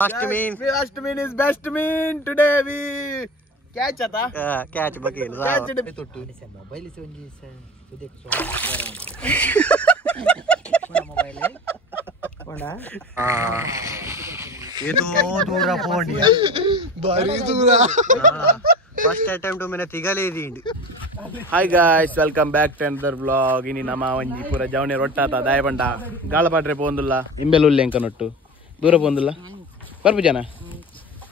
First mean is best mean. Today we catch ata. Catch bakil. Catch it. Mobile is only mobile. ये तो दूरा phone है Bari dura. First attempt मैंने तिगा ले दी Hi guys, welcome back to another vlog. Ini nama onji pura jawne rotta ta daya panda. Gala padre pondulla. Imbelulli enka nottu. Dura pondulla. Parpu jana.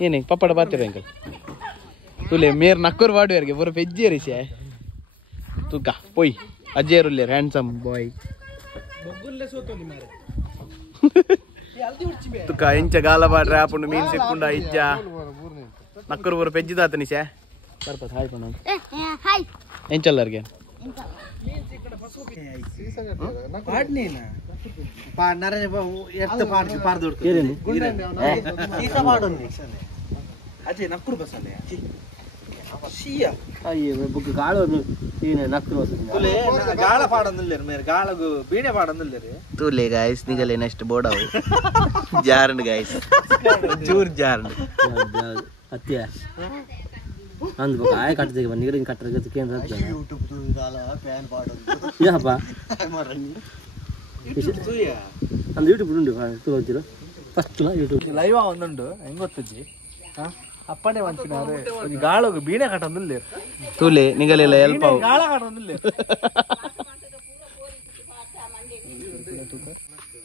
Yene pappada paatire enka. Tule meer nakkur vaadu erge pura pejjeri se. Tuka poi. Ajjerulle handsome boy. Boggulle sotoli mare. Tuka incha gala padre apundu mean sekkunda ijja. Nakkur pura pejjida atani se. Parpas hi panu. Hi. ఏం చల్లారు గే పాడనేనా పాడనరే ఎత్త పాడు పాడు దొరుకుతుంది ఈసా పాడుంది అజే నక్కుడు బసలే షియా అయ్యే book గాళ ఈనే నక్కుడు వస్తుంది ತುಲೆ ಗಾಳ ಪಾಡಂದಿಲ್ಲ ಮೇರೆ ಗಾಳಗು ಬೀಣೆ ಪಾಡಂದಿಲ್ಲ तुले गाइस निकले नेक्स्ट बोर्ड आओ जारंड गाइस चूर जारंड ಅತ್ಯ ಅಂದ್ ಬಕ ಆಯ ಕಟ್ಟದೆ ಬನ್ನಿ ಗಿಡ ಕಟ್ಟರೆ ಕೇನ್ ರಾತ ಯೂಟ್ಯೂಬ್ ತುಗಾಲ ಫ್ಯಾನ್ ಪಾಡೋದು ಯಾಪಾ ಮರನಿ ಯೂಟ್ಯೂಬ್ ತುಯಾ ಅಂದ್ ಯೂಟ್ಯೂಬ್ ಉಂಡು ತುಲೋಜಿರೋ ಫಸ್ಟ್ ಯೂಟ್ಯೂಬ್ ಲೈವ್ ಒಂದುಂಡು ಹೆಂಗ್ ಗೊತ್ತಜ್ಜಿ ಅಪ್ಪನೇ ಮಂಚಿನಾರೆ ಈ ಗಾಳಗ ಬೀಣೆ ಕಟ್ಟಂದಿಲ್ಲ तुले निकले ಹೆಲ್ಪ್ आओ ಗಾಳ ಕಟ್ಟಂದಿಲ್ಲ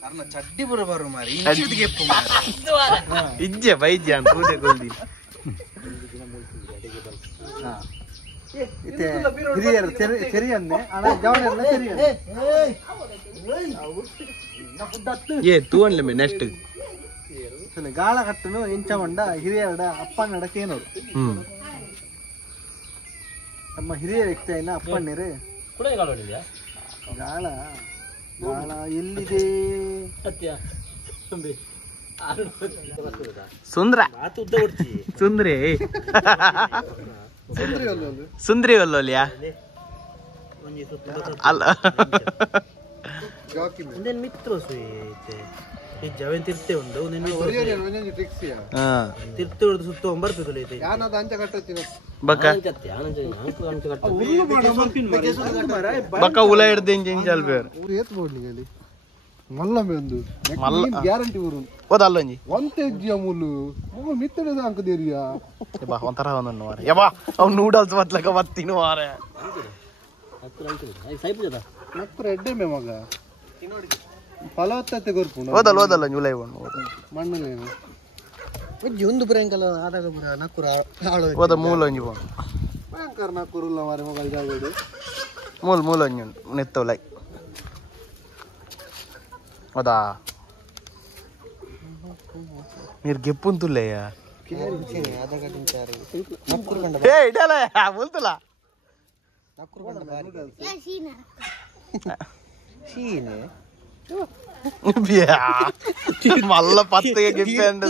ಅರ್ನ ಚಡ್ಡಿ ಬರ ಬರು ಮಾರಿ ಇಂಚಿಗೆ ಗೆಪ್ಪು ಮಾರಿ ಇಜ್ಜೆ ಬೈಜ್ಜೆ ಅಂತ ಕೂಡೆ ಕೊಲ್ದಿ ಇತೆ ಹಿರಿಯರು ಚೆರಿಯನ್ನೆ ಅಣ್ಣ ಜವನೆಲ್ಲ ಚೆರಿಯನ್ನೆ ಏ ತೂ ಅನ್ಲೆ ಮೆ ನೆಕ್ಸ್ಟ್ ಗಾಳ ಕಟ್ಟನು ಇಂಚ ಮಂಡ ಹಿರಿಯರಡ ಅಪ್ಪನಡ ಕೇನೋರು ನಮ್ಮ ಹಿರಿಯ ವ್ಯಕ್ತಿ ಏನ ಅಪ್ಪಣ್ಣರು ಗಾಳ ಗಾಳ ಎಲ್ಲಿದೆ ಸುಂದ್ರ ಸುಂದ್ರಿ ಸುಂದ್ರಿ ಒಲ್ಲೋಲಿಯಾ ಅಲ್ಲ ಒಂದೇನು ಮಿತ್ರ ಸುಯ್ತೆ ಈ ಜವೆನ್ ತಿರ್ತೆ ಉಂಡು ತಿರ್ತೆ ಹೊಡೆದು ಸುತ್ತ ಬರ್ತದೆ ಬಕ್ಕ ಬಕ್ಕ ಉಲ ಹಿಡ್ದು ಇಂಜಲ್ ಬೇರೆ ಮಲ್ಲಮೆ ಒಂದು ಗ್ಯಾರಂಟಿ ಊರು ಓದಲ್ಲೊಂಜಿ ಒಂತೆ ಮುಲು ಮಿತ್ತಡೆ ಅಂಕದೇರಿಯಾ ಯಬ್ಬಾ ಒಂಥರ ಒಂದನ್ನು ಮಾರ ಯಬ್ಬಾ ಅವ್ನು ನೂಡಲ್ಸ್ ಬತ್ಲಕ ಬತ್ತಿನ ಮಾರ ನಕ್ಕರ ಎಡ್ಡೆ ಮೇ ಮಗ ಫಲವತ್ತತೆ ಗೊರ್ಪು ಓದಲ್ಲ ಜುಲೈ ಮಣ್ಣಲೇನು ಒಂದು ಬ್ರೇಂಕಲ್ಲ ಆದಾಗ ನಕ್ಕುರ ಓದ ಮೂಲ ಒಂಜಿ ಬೋ ಭಯಂಕರ ನಕ್ಕುರುಲ್ಲ ಮಾರೆ ಮಗ ಜಾಗಡು ಮೂಲ ಒಂಜಿ ನೆತ್ತವಲೈ ఓదా మీరు గెప్పుంతులేయా ఏ ఇడాలే బోల్తులా మళ్ళా పత్తగా గెప్పండి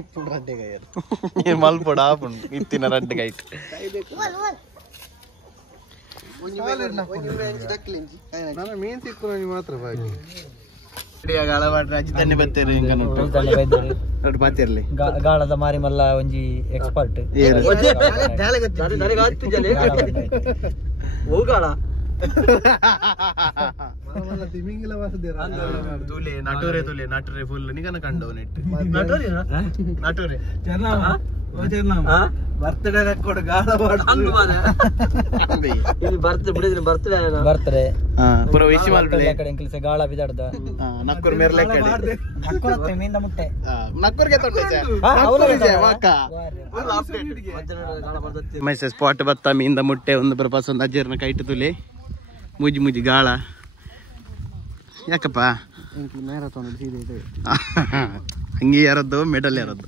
ఇప్పుడు రడ్డగా మల్పడు ఆపండు ఇత్తిన రడ్డగా ఇటు ಮೀನ್ ಸಿಕ್ಕು ಮಾತ್ರ ಅಜಿತನ್ನೇ ಬರ್ತೇನೆ ಹಿಂಗ ನೋಡು ಮಾತಿರ್ಲಿ ಗಾಳದ ಮಾರಿ ಮಲ್ಲ ಒಂಜಿ ಎಕ್ಸ್ಪರ್ಟ್ ಹೋಗಾಳ ತಿಮಿಂಗಿಲ ತುಲೆ ನಟುರೆ ಫುಲ್ ನಿಗನ ಕಂಡವ್ ನೆಟ್ ನಟುರೆ ಬರ್ತ್ಡೇ ರೆಕಾರ್ಡ್ ಗಾಳ ಬರ್ತ್ಡೇ ಪುರ ವಿಶ್ ಮಲ್ಪಲೆ ಗಾಳ ಬಿದಾಡ್ದ ನಕ್ಕೂರ್ ಮೇರ್ಲೆ ಕಡೆ ಮೀಂದ ಮುಟ್ಟೆ ನಕ್ಕೂರ್ಗೆ ತೊಟ್ಟೆ ಮೈಸೆ ಸ್ಪಾಟ್ ಬತ್ತ ಮೀಂದ ಮುಟ್ಟೆ ಒಂದು ಪ್ರಪಾಸ ಒಂದು ಅಜ್ಜರ್ನ ಕೈಟ್ ತುಲೆ ಮುಜಿ ಗಾಳ ಯಾಕಪ್ಪ ಹಂಗೆ ಯಾರದ್ದು ಮೆಡಲ್ ಯಾರದ್ದು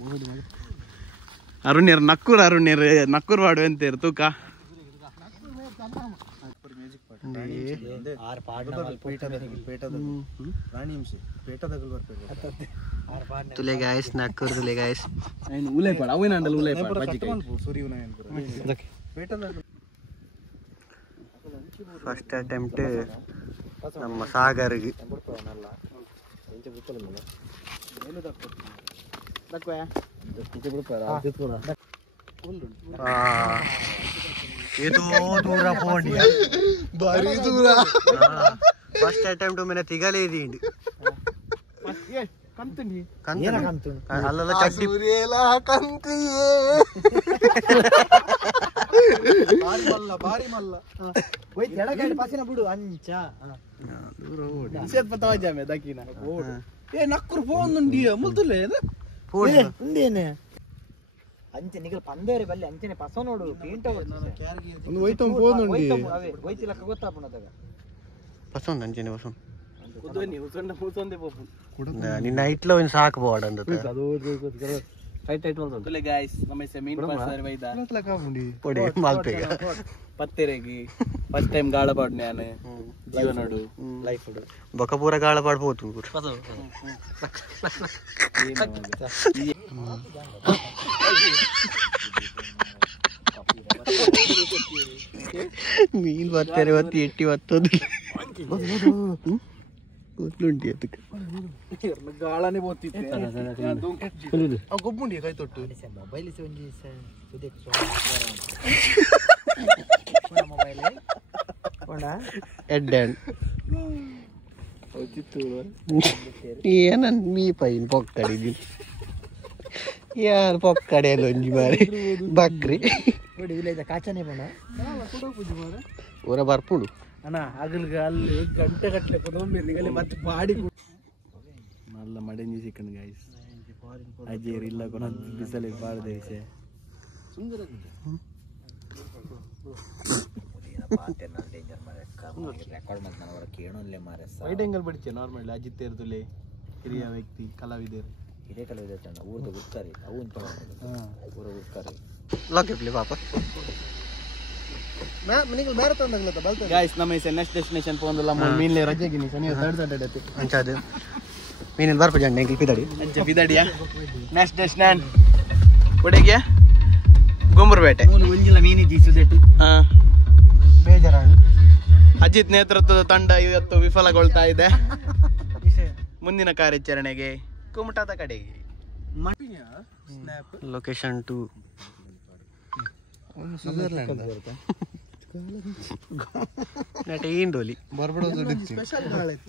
ಅರುಣ್ಯರು ನಕ್ಕೂರ್ ವಾಡು ಅಂತ ತೂಕ ತುಲೆ ಗಾಯಸ್ ನಕ್ಕೂರ್ ತುಲೆ ಗಾಯಸ್ ಉಲೈ ಪಡ ಅವಿನ ಅಂಡಲ್ ಉಲೈ ಪಡ ಫಸ್ಟ್ ಅಟೆಂಪ್ಟ್ ನಮ್ಮ ಸಾಗರ್ಗೆ. ಇದು ದೂರ ಪೋಂಡಿ ಬಾರಿ ದೂರ. ಫಸ್ಟ್ ಅಟೆಂಪ್ಟ್ ಮೇಲೆ ತಿಗಲೇದಿಂಡು ಅಲ್ಲೆಲ್ಲ ಚಡ್ಡಿ ಬಾರಿ ಮಲ್ಲ ಬಿಡು ಅಂಚ ದಕ್ಕಿನ ಏ ನಕ್ಕರು ಫೋನ್ ಮುಲ್ತುಲೆ ఉందేనే అంచె నిగల పందేరే బల్లి అంచెనే పసనోడు పీంట ಒಂದು ವೈಟಂ ಫೋನ್ ಉಂಡಿ అవే వైతి లెక్క ಗೊತ್ತಾಪನದಾಗ ಪಸಂದ್ ಅಂಚೆನೆ ಪಸಂದ್ ಉದನಿ ಉಸಂದೆ ಪೋಪು ನಿನ್ನ ಹೈಟ್ಲ ಒಂದು ಸಾಕು ಬೋರ್ಡ್ ಅಂತ ಅದು ಟೈಟ್ ಟೈಟ್ ಮಾಡ್ತಾರೆ ತುಲೆ ಗೈಸ್ ನಮ್ಮೆ ಮೀನ್ ಪಾಸರ್ ವೈದ ಪೊಡಿ ಮಾಲ್ಪೇಗ ಪತ್ತೆರೆಗಿ ಫಸ್ಟ್ ಟೈಮ್ ಗಾಳಪಾಡ್ ನಾನು ಜೀವನಡು ಲೈಫ್ ಡು ಬೊಕ ಪೂರ ಗಾಳಪಾಡ್ ಹೋತು ಮೀನ್ ಬರ್ತಾರೆ ಹೊತ್ತು ಎಟ್ಟಿ ಹೊತ್ತೋದು ಗೊತ್ತುಂಟಿ ಅದಕ್ಕೆ ಗಾಳನೆ ಬೋತಿತ್ತೆ ಗೊಬ್ಬುಂಡಿ ಕೈ ತೊಟ್ಟು ಮೊಬೈಲ್ ಒಂಜಿ ಏನನ್ ಮೀ ಪೈನ್ ಪೊಕ್ಕಡಿದ್ದೀನಿ ಯಾರು ಪೊಕ್ಕಡೆಯಲ್ಲ ಒಂಜಿ ಮಾರಿ ಬಕ್ರಿ ಕಾಚನೆ ಪೋಣ ಊರ ಬರ್ಪುಡು ಅಣ್ಣ ಆಗಲ್ಗ ಅಲ್ಲಿ ಗಂಟೆ ಗಟ್ಟಲೆ ಪದೊಮ್ಮೆ ಮತ್ತೆ ಪಾಡಿ ನಲ್ಲ ಮಡೆಂಜಿ ಸಿಕ್ಕಂಡ್ ಗೈಸ್ ಅಜೇರ್ ಇಲ್ಲ ಕೊನ ಬಿಸಲೆ ಪಾಡದೆ ವಿಷಯ ವೈಟ್ ಆಂಗಲ್ ಬಡಿಚೆ ನಾರ್ಮಲ್ ಅಜಿತ್ ಇರ್ದುಲೆ ಹಿರಿಯ ವ್ಯಕ್ತಿ ಕಲಾವಿದರು ಇದೇ ಕಲಾವಿದ ಚಂದ ಊರ್ದು ಗುರ್ತಾರೆ ಅವು ಊರ ಗುರ್ತಾರೆ ಲಾಕೆಪ್ಲಿ ಪಾಪ ಗೈಸ್ ನಮ್ಮ ನೆಕ್ಸ್ಟ್ ಡೆಸ್ಟಿನೇಷನ್ ಪೋಂದಲ್ಲ ಮೀನ್ಲೆ ರಜೆಗಿನಿ ಶನಿ ಥರ್ಡ್ ಸ್ಯಾಟರ್ಡೆ ಅಂಚಾದು ಮೀನಿನ ಬರ್ಪ ಜಂಡ ಎಂಕಲ್ ಪಿದಾಡಿ ಅಂಚ ಪಿದಾಡಿಯಾ ನೆಕ್ಸ್ಟ್ ಡೆಸ್ಟಿನೇಷನ್ ಒಡೆಗೆ ಗೊಂಬರ್ಪೇಟೆ ಮುಂಜಿಲ ಮೀನಿಜಿ ಸುದೇಟು ಬೇಜಾರಾണ് ಅಜಿತ್ ನೇತೃತ್ವದ ತಂಡ ಇವತ್ತು ವಿಫಲಗೊಳ್ತಾ ಇದೆ ಮುಂದಿನ ಕಾರ್ಯಾಚರಣೆಗೆ ಕುಮಟಾದ ಕಡೆಗೆ ಲೊಕೇಶನ್ ಟು ನಟ ಇಂಡೋಲಿ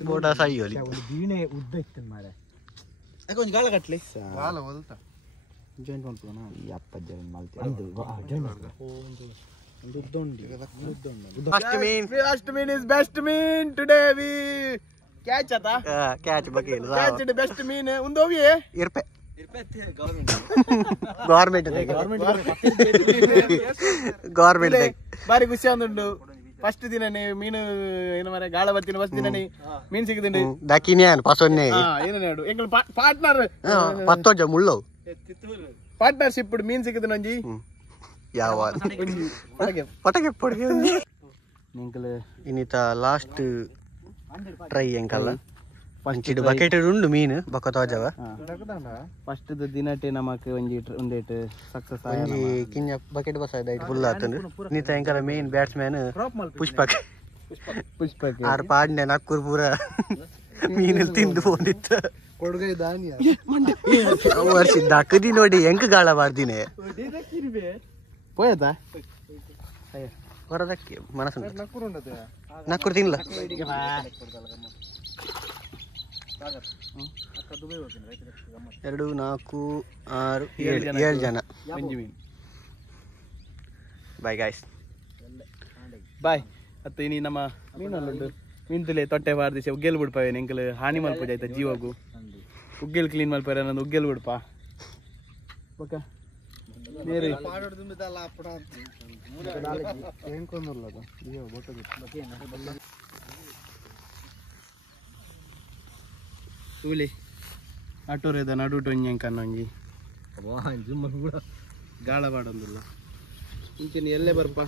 ಬೋಟಾ ಸಾಯೋಲಿ ದೀಣೆ ಉದ್ದ ಇತ್ತು ಮಾರೆ ಒಂದು ಗಾಳ ಕಟ್ಲಿ ಜಾಯಿಂಟ್ ಮಾಡ್ಬೋಣ ಈ ಅಪ್ಪ ಜಾಯಿಂಟ್ ಮಾಡ್ತೀವಿ First mean is best mean. Today we catch ata. Catch ಬಗ್ಗೆ Catch the best mean. Undoviye. ಇರ್ಪೆ ಗವರ್ಮೆಂಟ್ ಬಾರಿ ಖುಷಿ ಅಂದುಂಡು ಫಸ್ಟ್ ದಿನನೇ ಮೀನು ಏನು ಮಾರೆ ಗಾಳ ಬರ್ತೀನಿ ಫಸ್ಟ್ ದಿನನೇ ಮೀನ್ ಸಿಗದುಂಡು ದಕ್ಕಿನ್ಯಾನ್ ಪಸೊನ್ನೆ ಏನು ನಾಡು ಎಂಕಲ್ ಪಾರ್ಟ್ನರ್ ಪತ್ತೋಜ ಮುಳ್ಳವು ಪಾರ್ಟ್ನರ್ಶಿಪ್ ಮೀನ್ ಸಿಗದು ನಂಜಿ ಯಾವ ಪಟಕೆ ಪೊಡಗೆ ಎಂಕಲ್ ಇನ್ನಿತ ಲಾಸ್ಟ್ ಟ್ರೈ ಎಂಕಲ್ಲ ಪಂಚಿಡ್ ಬಕೆಟ್ ಉಂಡು ಮೀನು ಬೊಕ್ಕತೋಜವ ಫಸ್ಟ್ ದಿನಟೆ ನಮಕ್ ಒಂದೇಟ್ ಸಕ್ಸಸ್ ಒಂಜಿ ಕಿಂಜ ಬಕೆಟ್ ಬಸದ ಐಟ್ ಫುಲ್ ಆತಂದು ಇನ್ನಿತ ಎಂಕಲ ಮೇನ್ ಬ್ಯಾಟ್ಸ್ಮನ್ ಪುಷ್ಪಕ್ ಆರ್ ಪಾಡ್ನೆ ನಕ್ಕೂರ್ ಪೂರ ಮೀನು ತಿಂದು ಹೋದಿತ್ತ ವರ್ಷ ದಕ್ಕದಿ ನೋಡಿ ಹೆಂಗ್ ಗಾಳ ಮಾಡ್ತೀನಿ ಪೋಯತಾ ಹೊರದಕ್ಕೆ ಮನಸ್ಸು ನಕ್ಕೂರ್ ತಿನ್ಲ 2 4 6 7 ಜನ ಬಾಯ್ ಗಾಯ್ಸ್ ಬಾಯ್ ಅತ್ತ ಇನಿ ನಮ್ಮ ಮೀನಲ್ಲುಂಡು ಮೀನ್ತುಲೆ ತೊಟ್ಟೆ ಬಾರ್ದಿಸಿ ಉಗ್ಗೆಲ್ ಬಿಡ್ಪಾವೆ ಎಂಕಲ್ ಹಾನಿ ಮಲ್ಪುಜ ಆಯ್ತಾ ಜೀವಗು ಉಗ್ಗೆಲ್ ಕ್ಲೀನ್ ಮಲ್ಪಾರ ನಂದು ಉಗ್ಗೆಲ್ ಬಿಡ್ಪ ಓಕೆ ಬೇರೆ ತೂಲಿ ಅಟೋರೇದ ನಡುಟು ಒಂಜಿ ಗಾಳ ಬಾಡೊಂದಿಲ್ಲ ಇಂಚಿನ ಎಲ್ಲೇ ಬರ್ಪ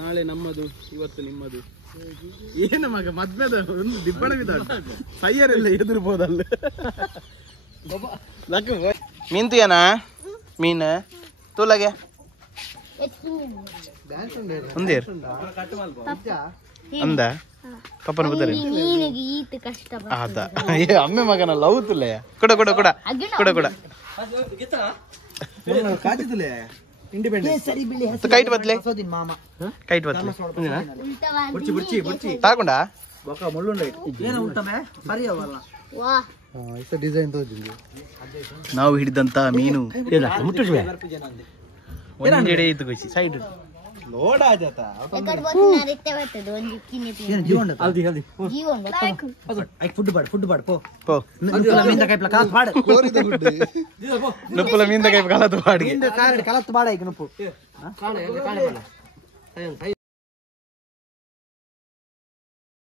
ನಾಳೆ ನಮ್ಮದು ಇವತ್ತು ನಿಮ್ಮದು ಏನು ಮಗ ಮದ್ಮೆದ ಒಂದು ದಿಬ್ಬಣ ಬಿದ ಸಯ್ಯರೆಲ್ಲ ಎದುರ್ಬೋದಲ್ಲ ಮೀನ್ ತುಯನಾ ಮೀನ್ ತೂಲಗೆ ಒಂದೇರ್ ಅಂದ ಪಪ್ಪನ ಬುದ್ಧರಿ ಅದ ಅಮ್ಮೆ ಮಗನಲ್ಲ ಹೌತಲ್ಲ ಕೊಡ ಕೊಡ ಕೊಡ ಕೊಡ ಕೊಡ ಕೈಟ್ ಬತ್ಲೆ ಕೈಟ್ ಬತ್ಲೆ ತಾಕೊಂಡ ನಾವು ಹಿಡಿದಂತ ಮೀನು ಒಂದೆಡೆ ಇತ್ತು ಖುಷಿ ಸೈಡ್ ನುಪ್ಪುಲ ಮೀಂದ ಕೈ ಕಲತ್ತು ಬಾಡಿ